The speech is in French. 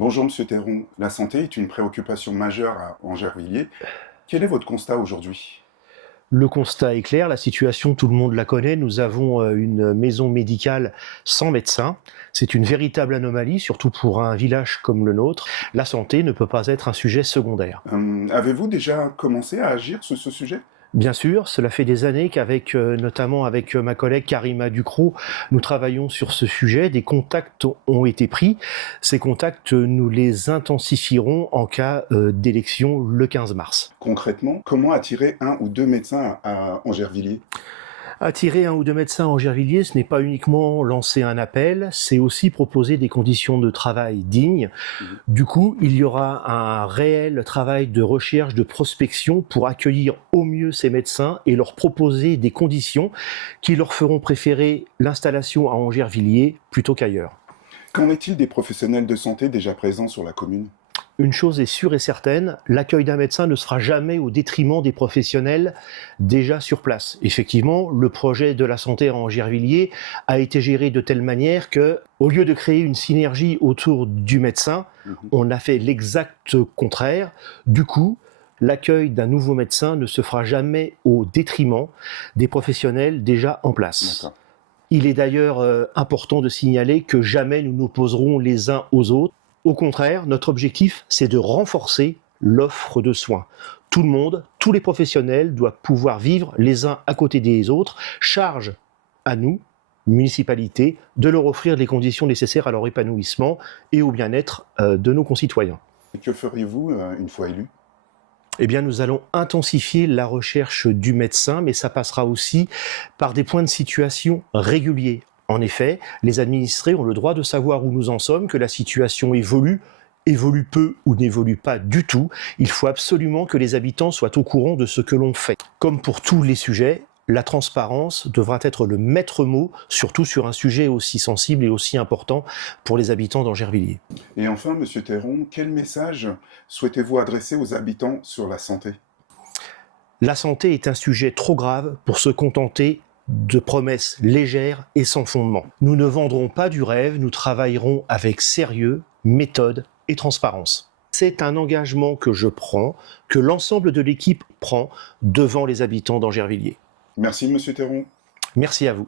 Bonjour Monsieur Théron, la santé est une préoccupation majeure à Angervilliers. Quel est votre constat aujourd'hui? Le constat est clair, la situation, tout le monde la connaît. Nous avons une maison médicale sans médecin. C'est une véritable anomalie, surtout pour un village comme le nôtre. La santé ne peut pas être un sujet secondaire. Avez-vous déjà commencé à agir sur ce sujet? Bien sûr, cela fait des années qu'avec, notamment avec ma collègue Karima Ducrot, nous travaillons sur ce sujet. Des contacts ont été pris. Ces contacts, nous les intensifierons en cas d'élection le 15 mars. Concrètement, comment attirer un ou deux médecins à Angervilliers? Attirer un ou deux médecins en Angervilliers, ce n'est pas uniquement lancer un appel, c'est aussi proposer des conditions de travail dignes. Mhm. Du coup, il y aura un réel travail de recherche, de prospection pour accueillir au mieux ces médecins et leur proposer des conditions qui leur feront préférer l'installation à Angervilliers plutôt qu'ailleurs. Qu'en est-il des professionnels de santé déjà présents sur la commune? Une chose est sûre et certaine, l'accueil d'un médecin ne sera jamais au détriment des professionnels déjà sur place. Effectivement, le projet de la santé à Angervilliers a été géré de telle manière que, au lieu de créer une synergie autour du médecin, Mhm. on a fait l'exact contraire. Du coup, l'accueil d'un nouveau médecin ne se fera jamais au détriment des professionnels déjà en place. D'accord. Il est d'ailleurs important de signaler que jamais nous n'opposerons les uns aux autres. Au contraire, notre objectif, c'est de renforcer l'offre de soins. Tout le monde, tous les professionnels doivent pouvoir vivre les uns à côté des autres. Charge à nous, municipalité, de leur offrir les conditions nécessaires à leur épanouissement et au bien-être de nos concitoyens. Et que feriez-vous une fois élu? Eh bien, nous allons intensifier la recherche du médecin, mais ça passera aussi par des points de situation réguliers. En effet, les administrés ont le droit de savoir où nous en sommes, que la situation évolue peu ou n'évolue pas du tout. Il faut absolument que les habitants soient au courant de ce que l'on fait. Comme pour tous les sujets, la transparence devra être le maître mot, surtout sur un sujet aussi sensible et aussi important pour les habitants d'Angervilliers. Et enfin, Monsieur Théron, quel message souhaitez-vous adresser aux habitants sur la santé? La santé est un sujet trop grave pour se contenter de promesses légères et sans fondement. Nous ne vendrons pas du rêve, nous travaillerons avec sérieux, méthode et transparence. C'est un engagement que je prends, que l'ensemble de l'équipe prend devant les habitants d'Angervilliers. Merci Monsieur Théron. Merci à vous.